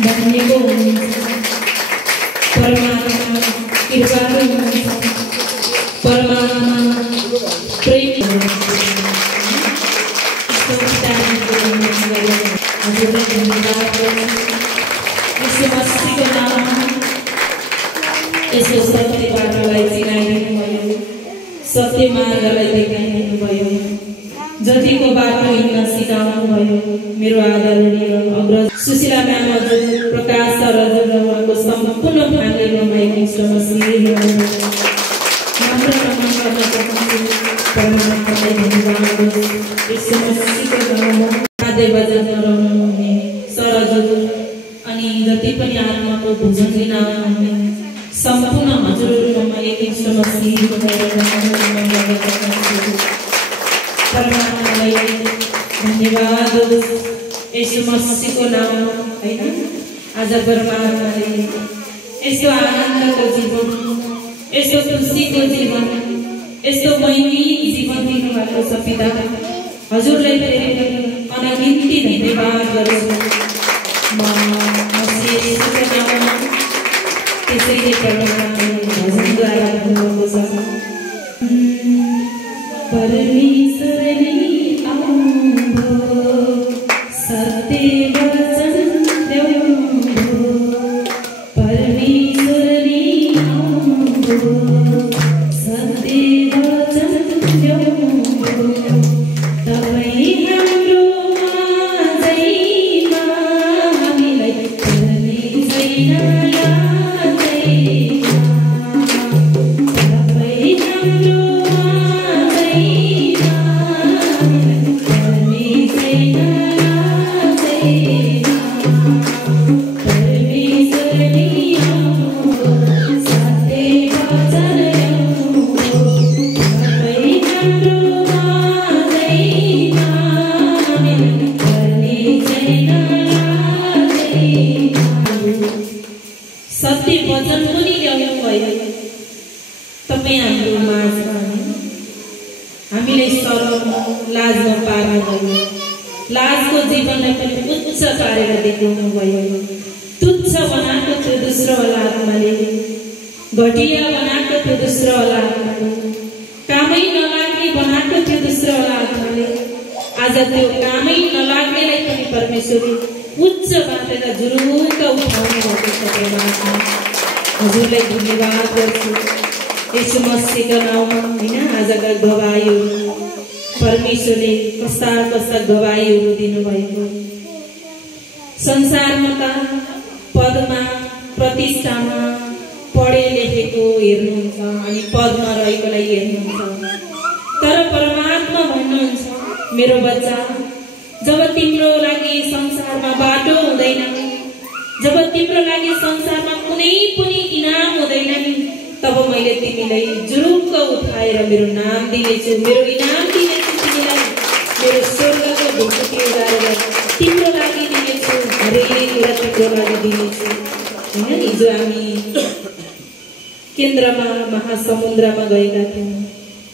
धन्यको हुनुहुन्छ परमात्मा कृपालु हुनुहुन्छ परमात्मा प्रेम हजुरलाई धन्यवाद गर्छु यस्तो मस्तीको नाममा यसो सत्य बाटोलाई चिनाइदिनु भयो सत्य मार्गलाई देखाइदिनु भयो जतिको बाटो हिँड्न सिकाउनु भयो मेरो आदरणीय अग्रज सुशीला म्याम हजुर प्रकाश सर हजुर र उहाँको सम्पूर्ण फ्यामिलीमा माइकिङ समस्या हाम्रो नमन गर्न चाहन्छु परमात्मालाई धन्यवाद गर्छु यसो मस्तीको नाममा वाद्य बजाउन रहनुहुने सर हजुर अनि जति पनि आत्माको भोजन लिन आउनुहुने सम्पूर्ण हजुरहरूमा माइकिङ समस्या परमात्मालाई धन्यवाद यसो मस्तीको नाममा हैन आज परमात्माले यस्तो आनन्दको जीवन यस्तो खुसीको जीवन यस्तो महिमी जीवन दिनुभएको छ पिता हजुरलाई फेरि अनगिन्ती धन्यवाद गर्छु म यसको नाममा त्यसैले परमात्माले भजनद्वारा भन्नुभएको छ परमेश्वरले आउनुभो सत्य वचन ल्याउनुभो परमेश्वरले आउनुभो सत्य वचन ल्याउनुभो तपाईँ हाम्रो माझैमा हामीलाई पर्ने छैन सत्य वचन पनि ल्याउनु भयो तपाईँ हाम्रो माझमा हामीले शरम लाजमा पार्नु भयो लाजको जीवनलाई पनि उच्च पारेर देखाउनु भयो तुच्छ बनाएको थियो दोस्रो आत्माले घटिया बनाएको थियो दोस्रो आत्माले कामै नलाग्ने बनाएको थियो दोस्रो आत्माले आज त्यो कामै नलाग्नेलाई पनि परमेश्वरले उच्च बाटेर जुरुक्क उठाउनु भएको छ परमात्मा हजुरलाई धन्यवाद गर्छु यसो मस्तीको नाउँमा हैन आजका गवाईहरू परमेश्वरले कस्ता कस्ता गवाईहरू दिनुभएको संसारमा त पदमा प्रतिष्ठामा पढे लेखेको हेर्नुहुन्छ अनि पदमा रहेकोलाई हेर्नुहुन्छ तर परमात्मा भन्नुहुन्छ मेरो बच्चा जब तिम्रो लागि संसारमा बाटो हुँदैन जब तिम्रो लागि संसारमा कुनै पनि इनाम हुँदैन नि तब मैले तिमीलाई जुरुक्क उठाएर मेरो नाम दिनेछु मेरो इनाम दिनेछु तिमीलाई मेरो स्वर्गको ढुकुटी उडालेर तिम्रो लागि दिनेछु हरेक कुरा तिम्रो लागि दिनेछु हैन हिजो हामी केन्द्रमा महासमुद्रमा गएका थियौँ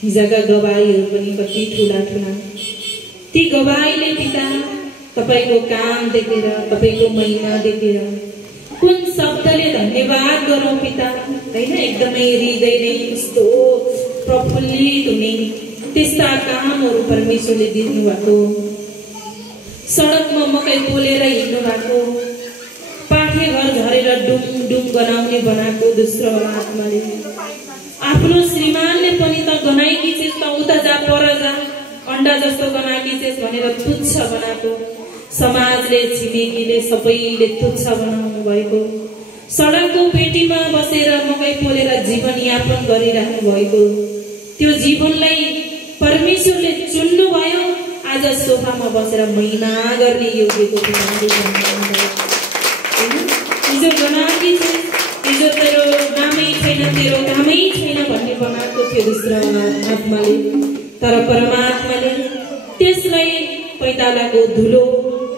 हिजोका गवाईहरू पनि कति ठुला ठुला ती गवाईले पिता तपाईको काम देखेर तपाईको महिमा देखेर कुन शब्दले धन्यवाद गरौँ पिता हैन एकदमै हृदयले कस्तो प्रफुल्लित हुने त्यस्ता कामहरू परमेश्वरले दिनु भएको सडकमा मकै पोलेर हिँड्नु भएको पाठे घर झरेर डुम डुम गनाउने बनाएको दोस्रो आत्माले आफ्नो श्रीमानले पनि त गनाएकी छेस त उता जा पर जा अंडा जस्तो गनाएकी छेस भनेर तुच्छ बनाएको समाजले छिमेकीले सबैले तुच्छ बनाउनु भएको सडकको पेटीमा बसेर मकै पोलेर जीवन यापन गरिरहनु भएको त्यो जीवनलाई परमेश्वरले चुन्नु भयो आज सोफामा बसेर महिमा गर्ने योग्यको हिजो गनाएकी छेस हिजो तेरो नामै छैन तेरो कामै छैन भन्ने बनाएको थियो दोस्रो आत्माले तर परमात्माले त्यसलाई पैतालाको धुलो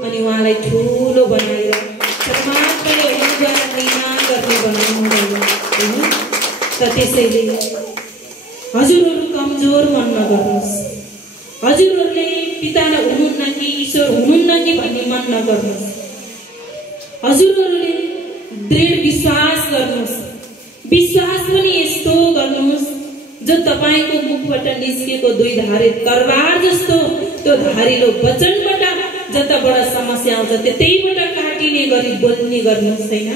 अनि उहाँलाई ठुलो बनाएर परमात्माले उहाँद्वारा महिमा गर्ने बनाउनु भयो त त्यसैले हजुरहरू कमजोर मन नगर्नुहोस् हजुरहरूले पिता हुनुहुन्न कि ईश्वर हुनुहुन्न कि भन्ने मन नगर्नुहोस् हजुरहरूले दृढ विश्वास गर्नुहोस्, विश्वास पनि यस्तो गर्नुहोस् जो तपाईको मुखबाट निस्केको दुई धारे तरबार जस्तो त्यो धारिलो वचनबाट जताबाट समस्या आउँछ त्यतैबाट काटिने गरी बोल्ने गर्नुहोस् हैन।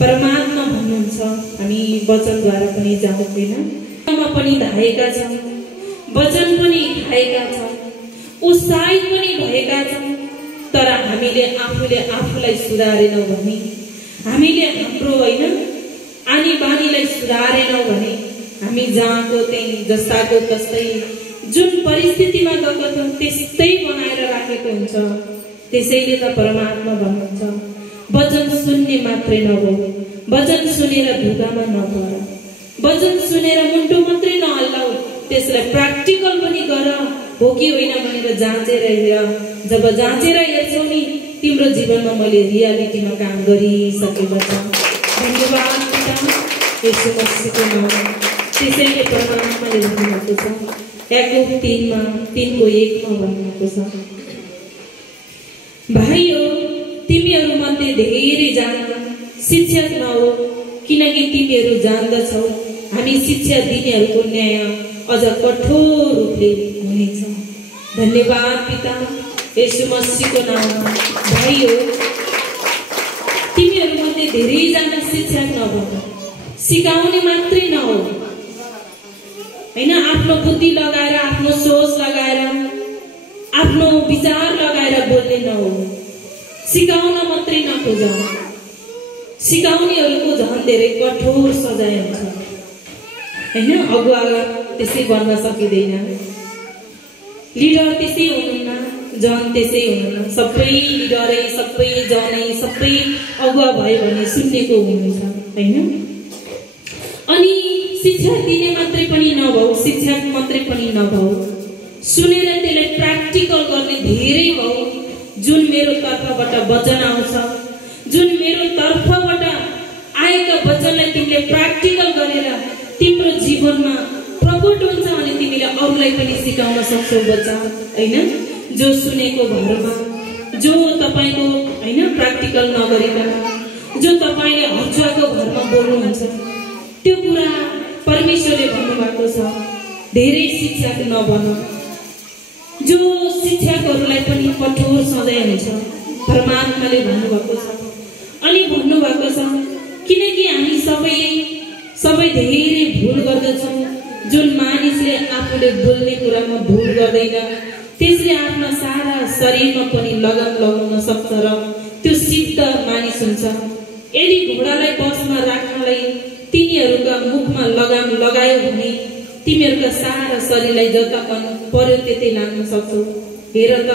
परमात्मा भन्नुहुन्छ हामी वचनद्वारा पनि जाउँदैन, पनि धाएका छौँ, वचन पनि खाएका छौँ, उत्साहित पनि भएका छौँ। तर हामीले आफूले आफूलाई सुधारेनौँ भने, हामीले हाम्रो हैन आनी बानीलाई सुधारेनौँ भने हामी जहाँको त्यही जस्ताको तस्तै जुन परिस्थितिमा गएको छौँ त्यस्तै बनाएर राखेको हुन्छ। त्यसैले त परमात्मा भन्नुहुन्छ वचन सुन्ने मात्रै नभऊ, वचन सुनेर ढुकामा नपर, वचन सुनेर मुन्टो मात्रै नहल्लाऊ, त्यसलाई प्र्याक्टिकल पनि गर, हो कि होइन भनेर जाँचेर हेर। जब जाँचेर हेर्छौ नि तिम्रो जीवनमा मैले रियालिटीमा काम गरिसकेको छ। धन्यवाद पिता येशू मसीहको नाममा। त्यसैले परमात्माले भन्नुभएको छ याकूब 3:1 भन्नुभएको छ, भाइयो तिमीहरू मध्ये धेरैजना शिक्षक नहो, किनकि तिमीहरू जान्दछौ हामी शिक्षा दिनेहरूको न्याय अझ कठोर रूपले हुनेछ। धन्यवाद पिता येशू मसीहको नाममा। भाइयो तिमीहरू मध्ये धेरैजना शिक्षक नभऊ, सिकाउने मात्रै नहो हैन, आफ्नो बुद्धि लगाएर, आफ्नो सोच लगाएर, आफ्नो विचार लगाएर बोल्ने नहो, सिकाउन मात्रै नखोज। सिकाउनेहरूको झन् धेरै कठोर सजाय हुन्छ हैन। अगुवा त्यसै बन्न सकिँदैन, लिडर त्यसै हुनुहुन्न, जन त्यसै हुनुहुन्न। सबै लिडरै, सबै जनै, सबै अगुवा भयो भने सुन्नेको हुनुहुन्छ हैन। अनि शिक्षा दिने मात्रै पनि नभऊ, शिक्षक मात्रै पनि नभऊ, सुनेर त्यसलाई प्र्याक्टिकल गर्ने धेरै भऊ। जुन मेरो तर्फबाट वचन आउँछ, जुन मेरो तर्फबाट आएका वचनलाई तिमीले प्र्याक्टिकल गरेर तिम्रो जीवनमा प्रकट हुन्छ भने तिमीले अरूलाई पनि सिकाउन सक्छौ बच्चा हैन। जो सुनेको भरमा, जो तपाईको हैन प्र्याक्टिकल नगरिकन, जो तपाईले हर्जुवाको भरमा बोल्नुहुन्छ, त्यो कुरा परमेश्वरले भन्नुभएको छ धेरै शिक्षक नबन। जो शिक्षकहरूलाई पनि कठोर सजाय हुन्छ परमात्माले भन्नुभएको छ। अनि भन्नुभएको छ किनकि हामी सबै धेरै भुल गर्दछौँ। जुन मानिसले आफूले बोल्ने कुरामा भुल गर्दैन त्यसले आफ्ना सारा शरीरमा पनि लगाम लगाउन सक्छ र त्यो सिद्ध मानिस हुन्छ। यदि घोडालाई बसमा राख्नलाई तिनीहरूका मुखमा लगाम लगायो भने तिमीहरूका सारा शरीरलाई जता पर्यो त्यतै लाग्न सक्छौ। हेर त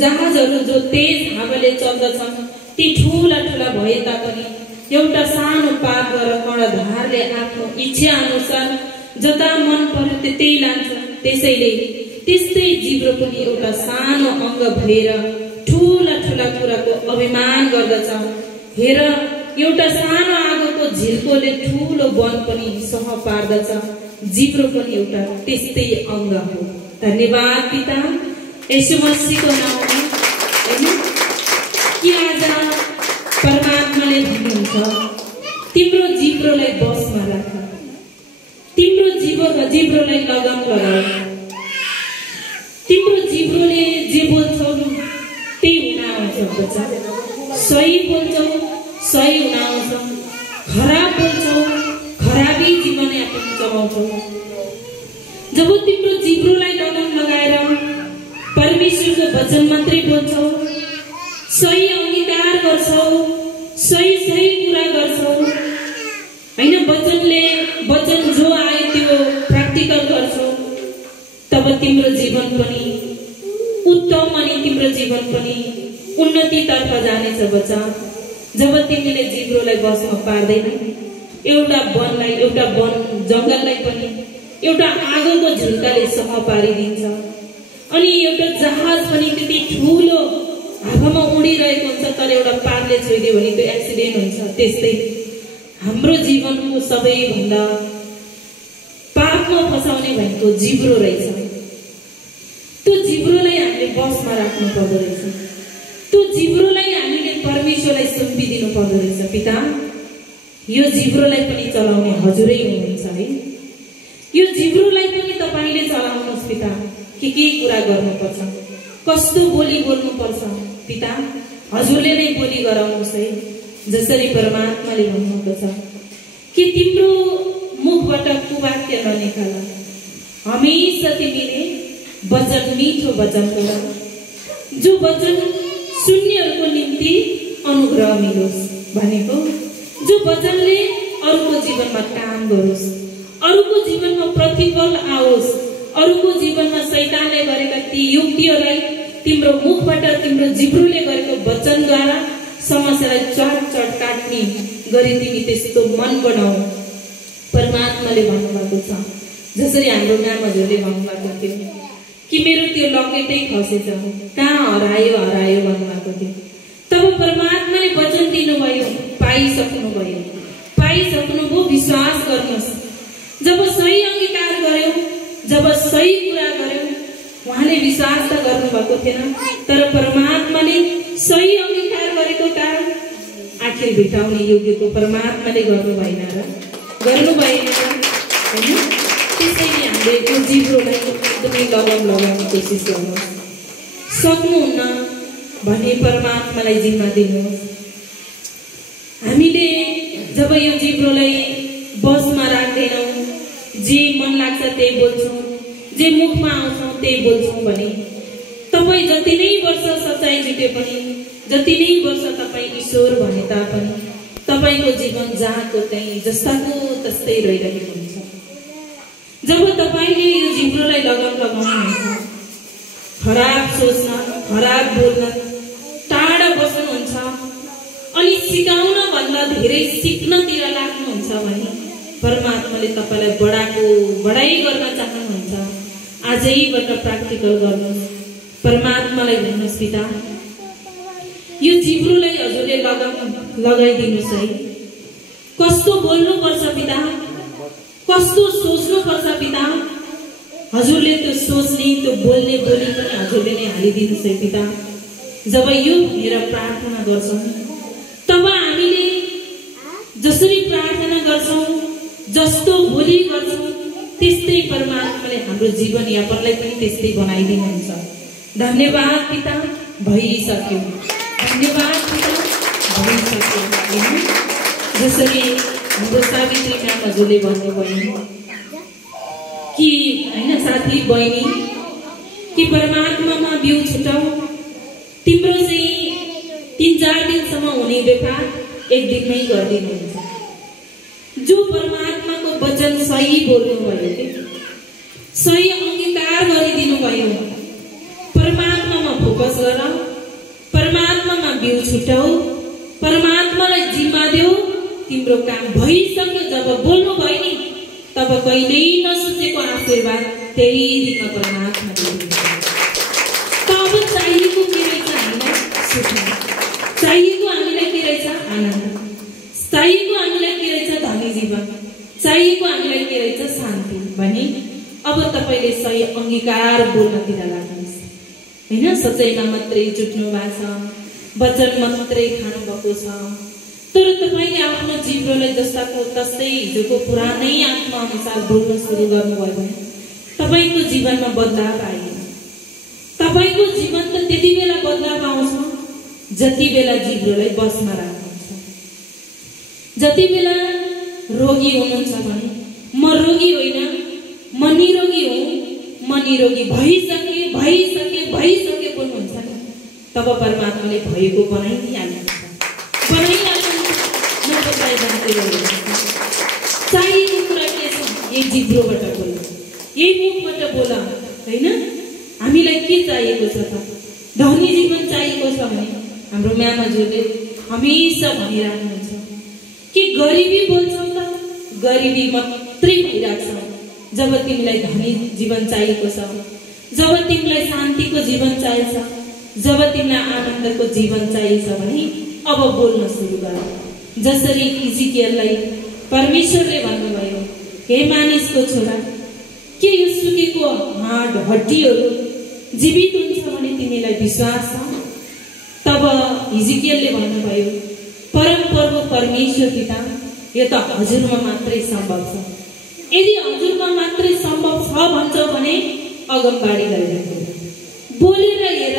जहाजहरू जो तेज हावाले चल्दछन् ती ठुला ठुला भए तापनि एउटा सानो पात गरेर कर्णधारले आफ्नो इच्छा अनुसार जता मन पर्यो त्यतै लान्छ। त्यसैले त्यस्तै जिब्रो पनि एउटा सानो अङ्ग भएर ठुला ठुला कुराको अभिमान गर्दछ। हेर एउटा सानो आगोको झिल्कोले ठुलो वन पनि सह पार्दछ। जिब्रो पनि एउटा त्यस्तै अङ्ग हो। धन्यवाद पिता येशू मसीहको नाममा हैन। कि आज परमात्माले भन्नुहुन्छ तिम्रो जिब्रोलाई बसमा राख, तिम्रो जिब्रोलाई लगाम लगाऊ। तिम्रो जिब्रोले जे बोल्छौ त्यही हुन आउँछ बच्चा। सही बोल्छौ सही हुन आउँछ, खराब बोल्छौ खराबी जीवन यापन चलाउँछौ। जब तिम्रो जिब्रोलाई लगाम लगाएर परमेश्वरको वचन मात्रै बोल्छौ, सही अंगीकार गर्छौ, सही कुरा गर्छौ हैन, वचन जो आयो त्यो प्र्याक्टिकल गर्छौ, तब तिम्रो जीवन पनि उत्तम अनि तिम्रो जीवन पनि उन्नति तर्फ जानेछ बच्चा। जब तिमीले जिब्रोलाई बसमा पार्दैन एउटा वन जंगललाई पनि एउटा आगोको झुल्काले सह पारिदिन्छ। अनि एउटा जहाज पनि त्यति ठुलो हावामा उडिरहेको हुन्छ तर एउटा पातले छोइदियो भने त्यो एक्सिडेन्ट हुन्छ। त्यस्तै हाम्रो जीवनको सबैभन्दा पापमा फसाउने भनेको जिब्रो रहेछ। त्यो जिब्रोलाई हामीले बसमा राख्नु पर्दो रहेछ। त्यो जिब्रोलाई पर्दो रहेछ। पिता, यो जिब्रोलाई पनि चलाउने हजुरै हुनुहुन्छ है। यो जिब्रोलाई पनि तपाईले चलाउनुहोस् पिता। के कुरा गर्नुपर्छ, कस्तो बोली बोल्नुपर्छ पिता, हजुरले नै बोली गराउनुहोस् है। जसरी परमात्माले भन्नुहुन्छ कि तिम्रो मुखबाट कुवाक्य ननिकाल, हमेशा तिमीले वचन मिठो वचन गर, जो वचन शून्यहरूको निम्ति अनुग्रह मिलोस् भनेको, जो वचनले अरूको जीवनमा काम गरोस्, अरूको जीवनमा प्रतिफल आओस्, अरूको जीवनमा शैतानले गरेका ती युक्तिहरूलाई तिम्रो मुखबाट, तिम्रो जिब्रोले गरेको वचनद्वारा समस्यालाई चट काट्ने गरी तिमी त्यस्तो मन बनाऊ। परमात्माले भन्नुभएको छ, जसरी हाम्रो नामहरूले भन्नुभएको थियो कि मेरो त्यो लकेटै खसेछ, कहाँ हरायो भन्नुभएको थियो। तब परमात्माले वचन दिनुभयो, पाइसक्नुभयो, विश्वास गर्नुहोस्। जब सही अंगीकार गर्यो, जब सही कुरा गर्यो, उहाँले विश्वास त गर्नुभएको थिएन, तर परमात्माले सही अंगीकार गरेको कारण आखिर भेटाउने योग्यको परमात्माले गर्नु भएन र हैन। त्यसैले हामीले यो जिब्रोलाई एकदमै लगाउने कोसिस गर्नुहोस्। सक्नुहुन्न भने परमात्मालाई जिम्मा दिनुहोस्। हामीले जब यो जिब्रोलाई बसमा राख्दैनौँ, जे मन लाग्छ त्यही बोल्छौँ, जे मुखमा आउँछौँ त्यही बोल्छौँ भने तपाईँ जति नै वर्ष सच्चाइ जुटे पनि, जति नै वर्ष तपाईँ ईश्वर भने तापनि तपाईको जीवन जहाँको त्यही जस्ताको तस्तै रहिरहेको हुन्छ। जब तपाईले यो जिब्रोलाई लगाउनुहुन्छ, खराब सोच्न, खराब बोल्न टाढा बस्नुहुन्छ अनि सिकाउन भन्दा धेरै सिक्नतिर लाग्नुहुन्छ भने परमात्माले तपाईलाई बढाइ गर्न चाहनुहुन्छ। आजैबाट प्र्याक्टिकल गर्नुहोस्। परमात्मालाई भन्नुहोस्, पिता यो जिब्रोलाई हजुरले लगाइदिनुहोस् है। कस्तो बोल्नुपर्छ पिता, कस्तो सोच्नुपर्छ पिता, हजुरले त्यो सोच्ने, त्यो बोल्ने बोली पनि हजुरले नै हालिदिनुहोस् है पिता। जब यो मेरो प्रार्थना गर्छौँ, तब हामीले जसरी प्रार्थना गर्छौँ, जस्तो बोली गर्छौँ, त्यस्तै परमात्माले हाम्रो जीवन यापनलाई पनि त्यस्तै बनाइदिनुहुन्छ। धन्यवाद पिता, भइसक्यो। धन्यवाद पिता, भइसक्यो। जसरी हाम्रो सावित्री म्याम हजुरले भन्नुभयो कि हैन साथी बहिनी, कि परमात्मामा बिउ छुटाऊ, तिम्रो चाहिँ 3-4 दिनसम्म हुने व्यापार एक दिनमै गरिदिनुहुन्छ। जो परमात्माको वचन सही बोल्नुभयो, सही अंगीकार गरिदिनु भयो, परमात्मामा फोकस गर, परमात्मामा बिउ छुटाऊ, परमात्मालाई जिम्मा देऊ, तिम्रो काम भइसक्यो। जब बोल्नु भयो नि, तब कहिल्यै नसोचेको आशीर्वाद त्यही दिनमा परमात्माले दिनुहुन्छ। तब चाहिएको के रहेछ हामीलाई? सुख। चाहिएको हामीलाई के रहेछ? आनन्द। चाहिएको हामीलाई के रहेछ? धनी जीवन। चाहिएको हामीलाई के रहेछ? शान्ति। भने अब तपाईले सही अंगीकार बोल्नतिर लाग्नुहोस् हैन। सच्चाइमा मात्रै जुट्नु भएको छ, वचन मात्रै खानु भएको छ, तर तपाईले आफ्नो जिब्रोलाई जस्ताको तस्तै हिजोको पुरानै आत्मा अनुसार बोल्न सुरु गर्नुभयो भने तपाईको जीवनमा बदलाव आएन। तपाईको जीवन त त्यति बेला बदलाव आउँछ जति बेला जिब्रोलाई बसमा राख्नुहुन्छ। जति बेला रोगी हुनुहुन्छ भने म रोगी होइन, म निरोगी हुँ, म निरोगी भइसके बोल्नुहुन्छ नि, तब परमात्माले भएको बनाइहाल्नुहुन्छ। चाहिएको कुरा के छ? यही जिब्रोबाट बोल, यही मुखबाट बोल हैन। हामीलाई के चाहिएको छ त? धनी जीवन चाहिएको छ भने हाम्रो म्याम हजुरले हमेशा भनिराख्नुहुन्छ कि गरिबी बोल्छौ त गरिबी मात्रै भइराख्छ। जब तिमीलाई धनी जीवन चाहिएको छ, जब तिमीलाई शान्तिको जीवन चाहिन्छ, जब तिमीलाई आनन्दको जीवन चाहिन्छ भने अब बोल्न सुरु गर। जसरी इजिकियललाई परमेश्वरले भन्नुभयो, हे मानिसको छोरा, के यो सुकेको हाड हड्डीहरू जीवित हुन्छ भने तिमीलाई विश्वास छ? तब इजिकियलले भन्नुभयो, परम परमेश्वर पिता यो त हजुरमा मात्रै सम्भव छ। यदि हजुरमा मात्रै सम्भव छ भन्छ भने अगमबाडी गरेर बोलेर हेर,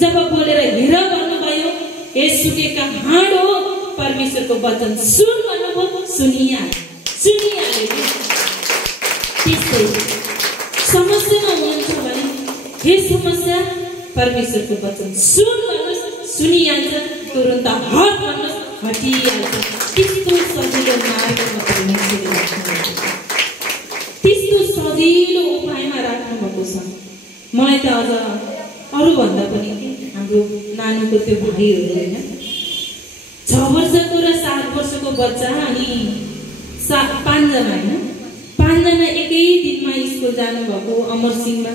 जब बोलेर हेर भन्नुभयो यसुकेका हाँड हो परमेश्वरको वचन सुन भन्नुभयो, सुनिहाले। त्यस्तै समस्यामा हुनुहुन्छ भने हे समस्या परमेश्वरको वचन सुन भन्नुहोस्, सुनिहाल्छ, तुरन्त हट भन्नुहोस्, हटिहाल्छ। त्यस्तो सजिलो मार्गमा परमेश्वरले राख्नुभएको छ, त्यस्तो सजिलो उपायमा राख्नुभएको छ। मलाई त अझ अरूभन्दा पनि हाम्रो नानीको त्यो भाइहरू होइन, 6 वर्षको र 7 वर्षको बच्चा अनि 5 जना होइन, 5 जना एकै दिनमा स्कुल जानुभएको अमरसिंहमा।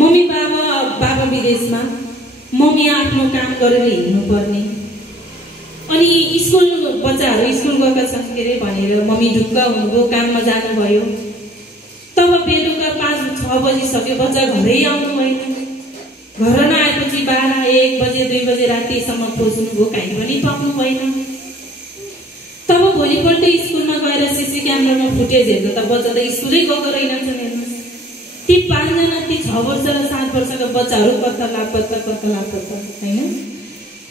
मम्मी बाबा विदेशमा, मम्मी आफ्नो काम गरेर हिँड्नुपर्ने। अनि स्कुल बच्चाहरू स्कुल गएका छन् के अरे भनेर मम्मी ढुक्क हुनुभयो, काममा जानुभयो। तब बेलुका 5-6 बजिसक्यो, बच्चा घरै आउनु भएन। घर नआएपछि 12, 1 बजे 2 बजे रातिसम्म खोज्नुभयो, कहीँ पनि पाउनु भएन। तब भोलिपल्ट स्कुलमा गएर सिसी क्यामेरामा फुटेज हेर्दा त बच्चा त स्कुलै गएको रहेनछन्। हेर्नुहोस् ती 5 जना, ती 6 वर्ष र 7 वर्षका बच्चाहरू कता लापत्ता होइन।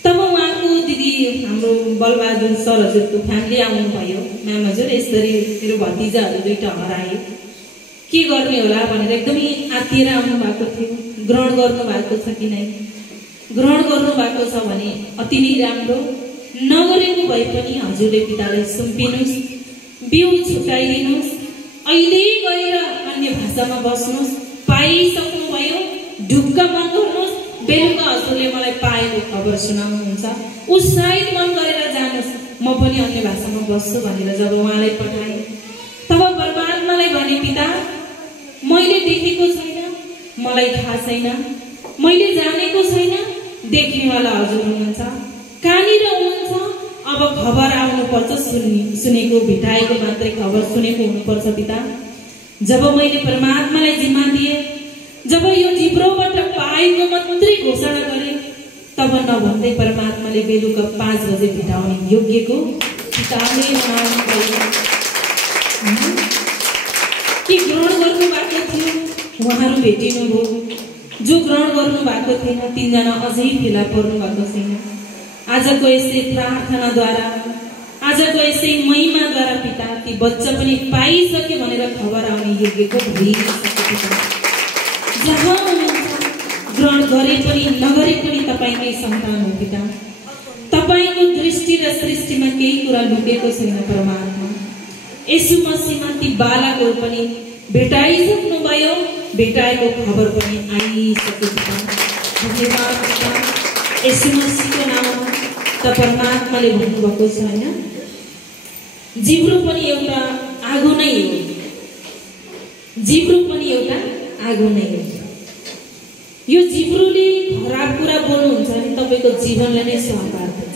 तब उहाँको दिदी हाम्रो बलबहादुर सर हजुरको फ्यामिली आउनुभयो। म्याम हजुर यसरी मेरो भतिजाहरू 2टा हराए, के गर्ने होला भनेर एकदमै आत्तिएर आउनु भएको थियो। ग्रहण गर्नु भएको छ कि नै? ग्रहण गर्नु भएको छ भने अति नै राम्रो, नगरेको भए पनि हजुरले पितालाई सुम्पिनुहोस्, बिउ छुटाइदिनुहोस्, अहिले गएर अन्य भाषामा बस्नुहोस्, पाइसक्नुभयो ढुक्क मन गर्नुहोस्, बेलुका हजुरले मलाई पाएको खबर सुनाउनुहुन्छ, उत्साहित मन गरेर जानुहोस्, म पनि अन्य भाषामा बस्छु भनेर जब उहाँलाई पठाएँ, तब परमात्मालाई भने पिता मैले देखेको छैन, मलाई थाहा छैन, मैले जानेको छैन, देख्नेवाला हजुर हुनुहुन्छ, कहाँनिर हुनुहुन्छ, अब खबर आउनुपर्छ, सुनेको भेटाएको मात्रै खबर सुनेको हुनुपर्छ पिता। जब मैले परमात्मालाई जिम्मा दिए, जब यो जिब्रोबाट पाएको मात्रै घोषणा गरे, तब नभन्दै परमात्माले बेलुका 5 बजे भेटाउने योग्यको पिताले के ग्रहण गर्नु भएको थियो, उहाँहरू भेटिनुभयो। जो ग्रहण गर्नु भएको थिएन 3 जना अझै फेला पर्नु भएको छैन। आजको यसै प्रार्थनाद्वारा, आजको यसै महिमाद्वारा पिता ती बच्चा पनि पाइसक्यो भनेर खबर आउने योग्यको भइसक्यो पिता। जहाँ हुनुहुन्छ ग्रहण गरे पनि नगरे पनि तपाईकै सन्तान हो पिता। तपाईको दृष्टि र सृष्टिमा केही कुरा लुकेको छैन परमात्मा। यसु मसीहमा ती बालकहरू पनि भेटाइसक्नु भयो, भेटाएको खबर पनि आइसक्यो पिता। धन्यवाद पिता। यसु मसीहको नाममा त परमात्माले भन्नुभएको छ हैन, जिब्रो पनि एउटा आगो नै हो, जिब्रो पनि एउटा आगो नै हो। यो जिब्रोले खराब कुरा बोल्नुहुन्छ भने तपाईको जीवनलाई नै स्वाह पार्दछ।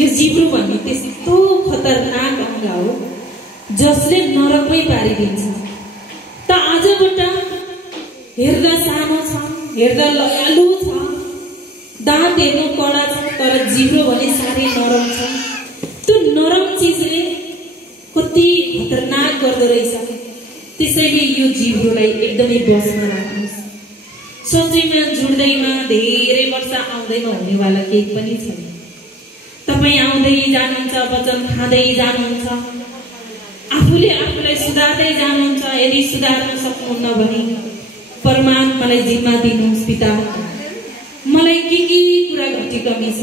यो जिब्रो भन्ने त्यस्तो खतरनाक अङ्ग हो जसले नरकमै पारिदिन्छ। त आजबाट हेर्दा सानो छ, हेर्दा लयालु छ, दाँत हेर्नु कडा छ, तर जिब्रो भने साह्रै नरम छ। त्यो नरम चिजले कति खतरनाक गर्दो रहेछ। त्यसैले यो जिब्रोलाई एकदमै बसमा राख्नुहोस्। सोचैमा जुड्दैमा धेरै वर्ष आउँदैमा हुनेवाला केही पनि छैन। तपाईँ आउँदै जानुहुन्छ, वचन खाँदै जानुहुन्छ, आफूले आफूलाई सुधार्दै जानुहुन्छ। यदि सुधार्न सक्नुहुन्न भने परमात्मालाई जिम्मा दिनुहोस्। पिता मलाई के कुरा घटी कमी छ,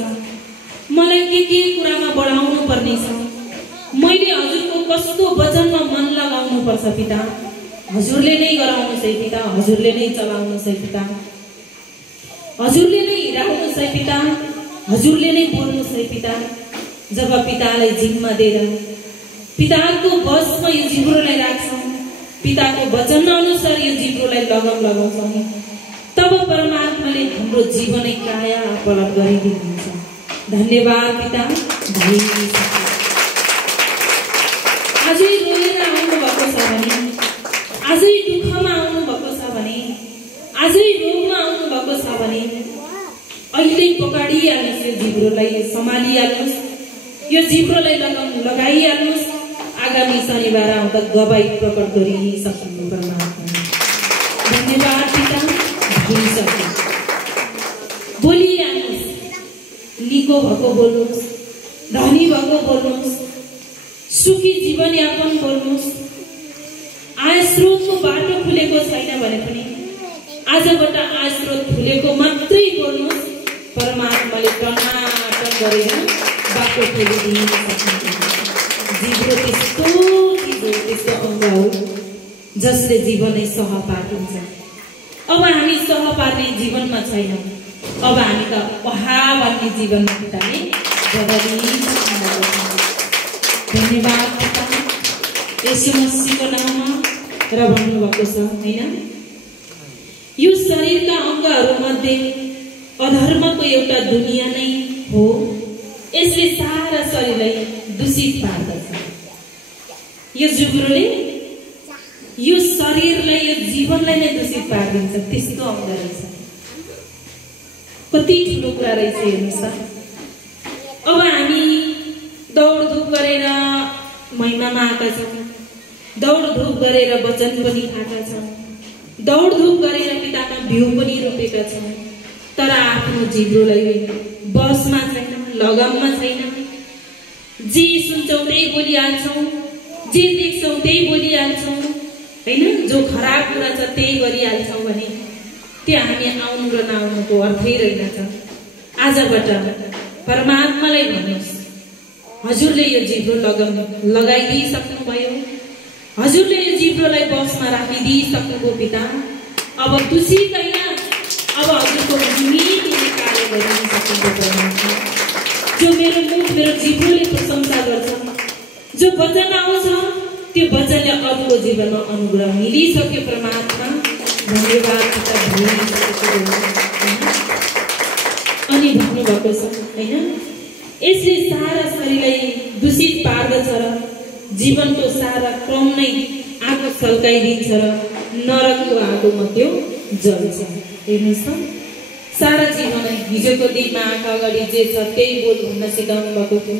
मलाई के कुरामा बढाउनु पर्ने छ, मैले हजुरको कस्तो वचनमा मन लगाउनु पर्छ पिता। हजुरले नै गराउनुहोस् है पिता, हजुरले नै चलाउनुहोस् है पिता, हजुरले नै हिँडाउनुहोस् है पिता, हजुरले नै बोल्नुहोस् है पिता। जब पितालाई जिम्मा दिएर पिताको बसमा यो जिब्रोलाई राख्छौँ, पिताको वचन अनुसार यो जिब्रोलाई लगाउँछौँ, तब परमात्माले हाम्रो जीवनै काया पलट गरिदिनुहुन्छ। धन्यवाद पिता। आजै रोएर आउनु भएको छ भने, आजै दुःखमा आउनु भएको छ भने, आजै रोगमा आउनु भएको छ भने अहिले पकाडिहाल्नुहोस्, यो जिब्रोलाई सम्हालिहाल्नुहोस्। यो जिब्रोलाई लगाइहाल्नुहोस्। आगामी शनिबार आउँदा गवाई प्रकट गरिसक्नु परमात्मा। धन्यवाद पिता। भनिसक्नु बोलिहाल्नुहोस्। निको भएको बोल्नुहोस्, धनी भएको बोल्नुहोस्, सुखी जीवनयापन बोल्नुहोस्। आय स्रोतको बाटो खुलेको छैन भने पनि आजबाट आय स्रोत खुलेको मात्रै बोल्नुहोस्। परमात्माले टनाटन गरेर बाटो खोलिदिन सक्नुहुन्छ। जिब्रो त्यस्तो चिज हो, त्यस्तो अङ्ग हो जसले जीवनै सह पार्छ। अब हामी सह पार्ने जीवनमा छैनौँ। अब हामी त पहा भन्ने जीवनमा पिताले बदलिसक्नु। धन्यवाद पिता येशू मसीहको नाममा। र भन्नुभएको छ हैन, यो शरीरका अङ्गहरूमध्ये अधर्मको एउटा दुनिया नै हो। यसले सारा शरीरलाई दूषित पार्दछ। यो जिब्रोले यो शरीरलाई, यो जीवनलाई नै दूषित पार्दिन्छ। त्यस्तो अङ्ग रहेछ। कति ठुलो कुरा रहेछ हेर्नुहोस् त। अब हामी दौडधुप गरेर महिमामा आएका छौँ, दौडधुप गरेर वचन पनि खाएका छौँ, दौडधुप गरेर पितामा बिउ पनि रोपेका छौँ। तर आफ्नो जिब्रोलाई बसमा छैन, लगाममा छैन। जे सुन्छौँ त्यही बोलिहाल्छौँ, जे देख्छौँ त्यही बोलिहाल्छौँ हैन। जो खराब कुरा छ त्यही गरिहाल्छौँ भने त्यो हामी आउनु र नआउनुको अर्थै रहेनछ। आजबाट परमात्मालाई भन्नुहोस्, हजुरले यो जिब्रो लगाइदिइसक्नुभयो। हजुरले यो जिब्रोलाई बसमा राखिदिइसक्नुभयो पिता। अब दूषित होइन, अब हजुरको निमित्त कार्य गरिदिइसक्नुभयो परमात्मा। जो मेरो मुख, मेरो जिब्रोले प्रशंसा गर्छ, जो वचन आउँछ त्यो वचनले अरूको जीवनमा अनुग्रह मिलिसक्यो परमात्मा। धन्यवाद पिता। अनि भन्नुभएको छ हैन, यसले सारा शरीरलाई दूषित पार्दछ र जीवनको सारा क्रम नै आगो सल्काइदिन्छ र नरकको आगोमा त्यो जल्छ। हेर्नुहोस् त, सारा जीवन हिजोको दिनमा आँखा अगाडि जे छ त्यही बोल भन्न सिकाउनु भएको थियो।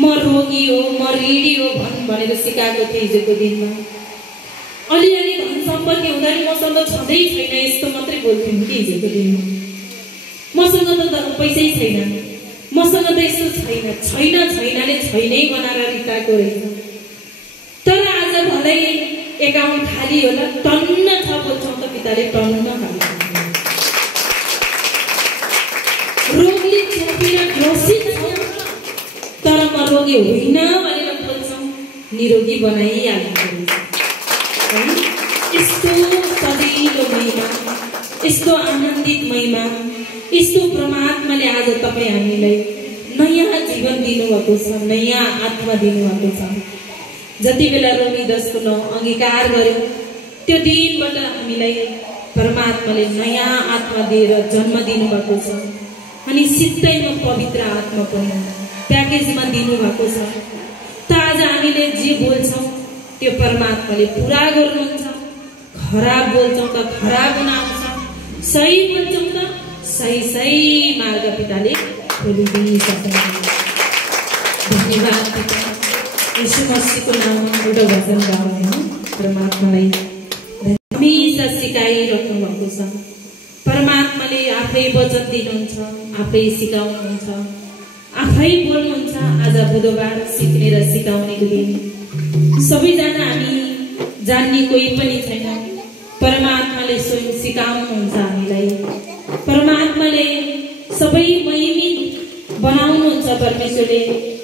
म रोगी हो, म ऋणी हो भनेर सिकाएको थिएँ हिजोको दिनमा। अलिअलि धन सम्पत्ति हुँदा नि मसँग छँदै छैन यस्तो मात्रै बोल्थ्यौँ कि हिजोको दिनमा। मसँग त पैसै छैन, मसँग त यस्तो छैनले छैनै बनाएर रिताएको रहेछ। तर आज भलै एकाउन्ट खाली होला, टन्न छ बोल्छौँ त पिताले टन्न खाली। रोगले च्यापेर ग्रसित छ, तर म रोगी होइन भनेर बोल्छौँ, निरोगी बनाइहाल्नु। यस्तो सजिलो महिमा, यस्तो आनन्दित महिमा, यस्तो परमात्माले आज तपाईँ हामीलाई नयाँ जीवन दिनुभएको छ, नयाँ आत्मा दिनुभएको छ। जति बेला रोमी दशको 9 अंगीकार गर्यौं त्यो दिनबाट हामीलाई परमात्माले नयाँ आत्मा दिएर जन्म दिनुभएको छ। अनि सित्तैमा पवित्र आत्मा पनि प्याकेजमा दिनुभएको छ। त आज हामीले जे बोल्छौं त्यो परमात्माले पूरा गर्नुहुन्छ। खराब बोल्छौं त खराब हुन आउँछ, सही बोल्छौं त सही मार्ग पिताले खोलिदिनुहुन्छ। धन्यवाद पिता। यीशु मसीहको नाममा एउटा भजन गाउने परमात्मालाई हमेशा सिकाइराख्नु भएको छ। परमात्माले आफै वचन दिनुहुन्छ, आफै सिकाउनुहुन्छ, आफै बोल्नुहुन्छ। आज बुधबार सिक्ने र सिकाउनेको दिन। सबैजना हामी जान्ने कोही पनि छैन, परमात्माले स्वयं सिकाउनुहुन्छ हामीलाई। परमात्माले सबै महिमित बनाउनुहुन्छ। परमेश्वरले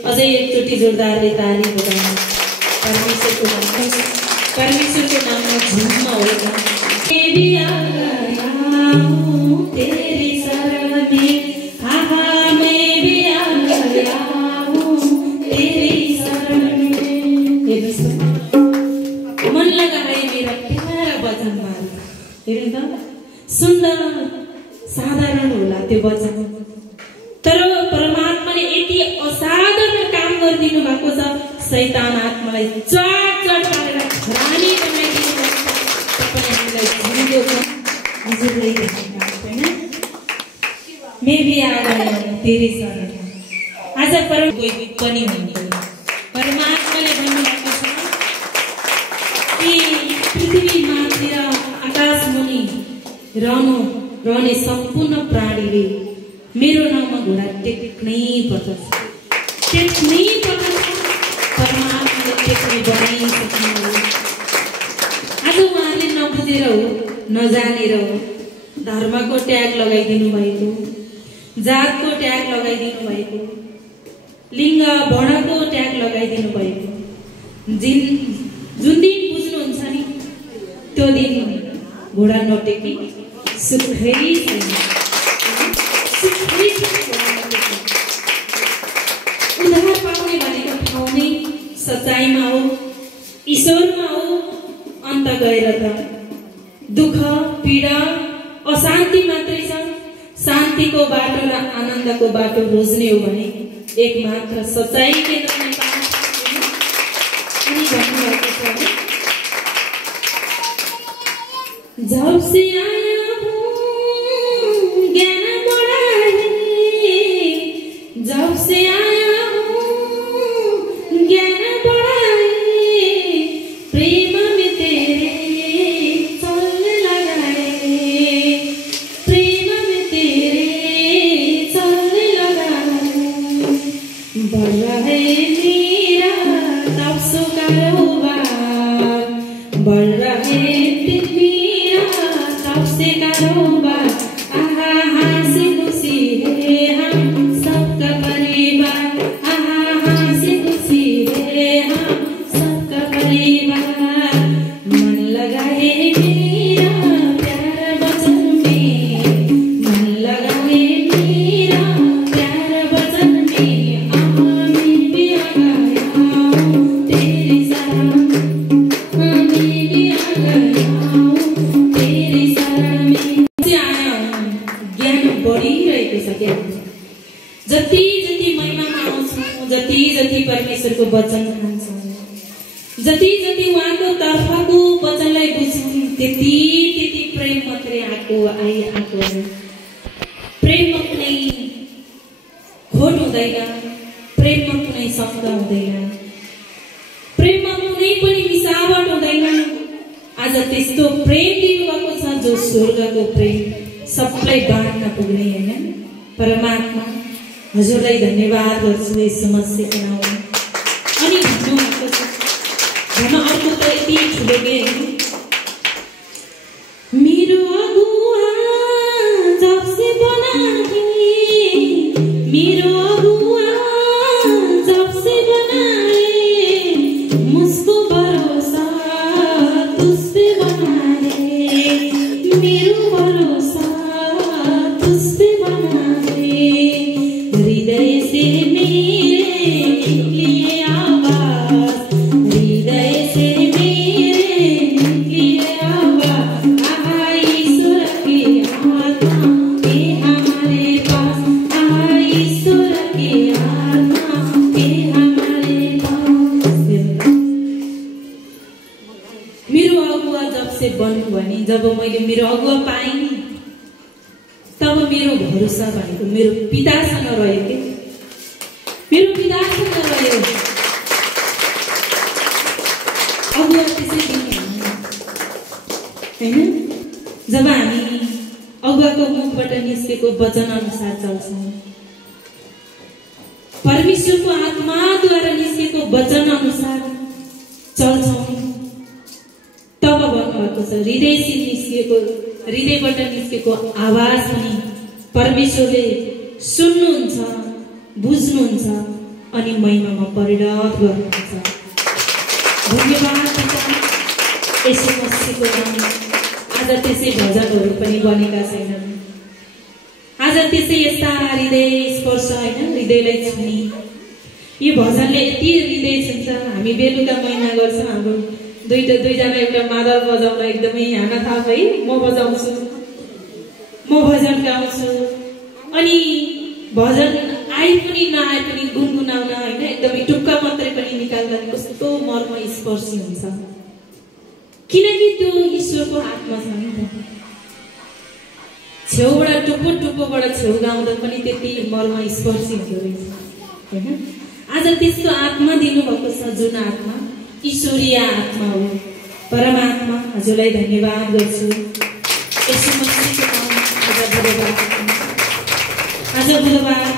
अझै एकचोटि जोरदारले ताली बजाउनु। परमेश्वरको नाममा झुम्म होगा। तेरी शरण में आहा मैं भी आ गया हूँ तेरी शरण में। मन लगा है मेरा प्यारा वचनमा। हेर्नु त सुन्दर साधारण होला त्यो वचन, तर परमात्माले यति असाधारण काम गरिदिनु भएको छ। शैतान आत्मालाई चट पारेर खरानी बनाइदिनु भएको छ। तपाईँ हामीलाई झुम्यो छ हजुरले हैन। मैं भी आ गया हूँ तेरी शरण में। आज कोही पनि हुनुहुन्न। परमात्माले भन्नुभएको छ कि पृथ्वी माथि र आकाश मुनि रहने सम्पूर्ण प्राणीले मेरो नाममा घोडा टेक्नै पर्दछ। परमात्माले टेक्ने बनाइसक्नुभयो। आज उहाँले नबुझेर हो, नजानेर हो, धर्मको ट्याग लगाइदिनु भएको, जातको ट्याग लगाइदिनु भएको, लिङ्ग वर्णको ट्याग लगाइदिनु भएको। जुन दिन बुझ्नुहुन्छ नि त्यो दिन घोडा नटेकी सुखै छैन। उद्धार पाउने भनेको ठाउँ नै सच्चाइमा हो, ईश्वरमा हो। अन्त गएर त दुःख पीडा अशान्ति मात्रै छ। शान्तिको बाटो र आनन्दको बाटो रोज्ने हो भने एक मात्र सच्चाइ केन्द्रमा पाउन सक्दैन। अनि भन्नुभएको छ जब से आया हूँ ज्ञान बढ़ाए, जब से आया हूँ ज्ञान बढ़ाए, प्रेम में तेरे चलने लगाए, प्रेम में तेरे चलने लगाए। बढ़ रहा है मेरा तब सो कारोबार, बढ़ रहा है सबसे कारोबार। आहा हंसी खुशी है हम सबका परिवार, आहा हंसी खुशी है हम सबका परिवार। मन लगा है मेरा प्यार वचन में, मन लगा है मेरा प्यार वचन में। मैं भी आ गया हूँ तेरी शरण, मैं भी आ गया हूँ तेरी जति जति महिमामा आउँछौँ, जति जति परमेश्वरको वचन खान्छौँ, जति जति उहाँको तर्फको वचनलाई बुझ्छौँ, त्यति त्यति प्रेम मात्रै आएको। प्रेममा कुनै खोट हुँदैन, प्रेममा कुनै शङ्का हुँदैन, प्रेममा कुनै पनि मिसावट हुँदैन। आज त्यस्तो प्रेम दिनुभएको छ जो स्वर्गको प्रेम सबलाई बाँड्न पुग्ने होइन। परमात्मा हजुरलाई धन्यवाद गर्छु यस समस्याको नाउँमा। अनि भन्नुभएको छ भन अर्को त यति ठुलो के मेरो अगुवा जब से बनाए, मेरो अगुवा जब से बनाए, मुझको भरोसा तुझ पे बनाए, मेरो भरोसा तुझ पे बनाए। हृदय से मेरे निकली आवाज, हृदय से मेरे निकली आवाज। आहा ईश्वर की आत्मा के हमारे पास, आहा ईश्वर की आत्मा के हमारे पास। मेरो अगुवा जब से बन्नु भने, जब मैले मेरो अगुवा पाएँ तब मेरो भरोसा भनेको मेरो पितासँग रह्यो के, मेरो पितासँग रह्यो। अगुवा त्यसै दिने होइन। जब हामी अगुवाको मुखबाट निस्केको वचन अनुसार चल्छौँ, परमेश्वरको आत्माद्वारा निस्केको वचन अनुसार चल्छौँ, तब भन्नुभएको छ हृदयबाट निस्केको आवाज पनि परमेश्वरले सुन्नुहुन्छ, बुझ्नुहुन्छ अनि महिमामा परिणत गर्नुहुन्छ। धन्यवाद यसो मसीहको नाम। आज त्यसै भजनहरू पनि बनेका छैनन्। आज त्यसै यस्ता हृदय स्पर्श होइन, हृदयलाई छुने यो भजनले यति हृदय छुन्छ। हामी बेलुका महिना गर्छौँ, हाम्रो दुईजना एउटा मादल बजाउन एकदमै हाना थाप है। म बजाउँछु, म भजन गाउँछु, अनि भजन आए पनि नआए पनि गुनगुनाउन होइन, एकदमै टुक्का मात्रै पनि निकाल्दा कस्तो मर्म स्पर्शी हुन्छ। किनकि त्यो ईश्वरको हातमा छ नि त। छेउबाट टुप्पो टुप्पोबाट छेउ गाउँदा पनि त्यति मर्म स्पर्शी हुँदो रहेछ। हैन। आज त्यस्तो आत्मा दिनुभएको छ जुन आत्मा ईश्वरीय आत्मा हो। परमात्मा हजुरलाई धन्यवाद गर्छु। यसो मसीहको नाममा आज बुधबार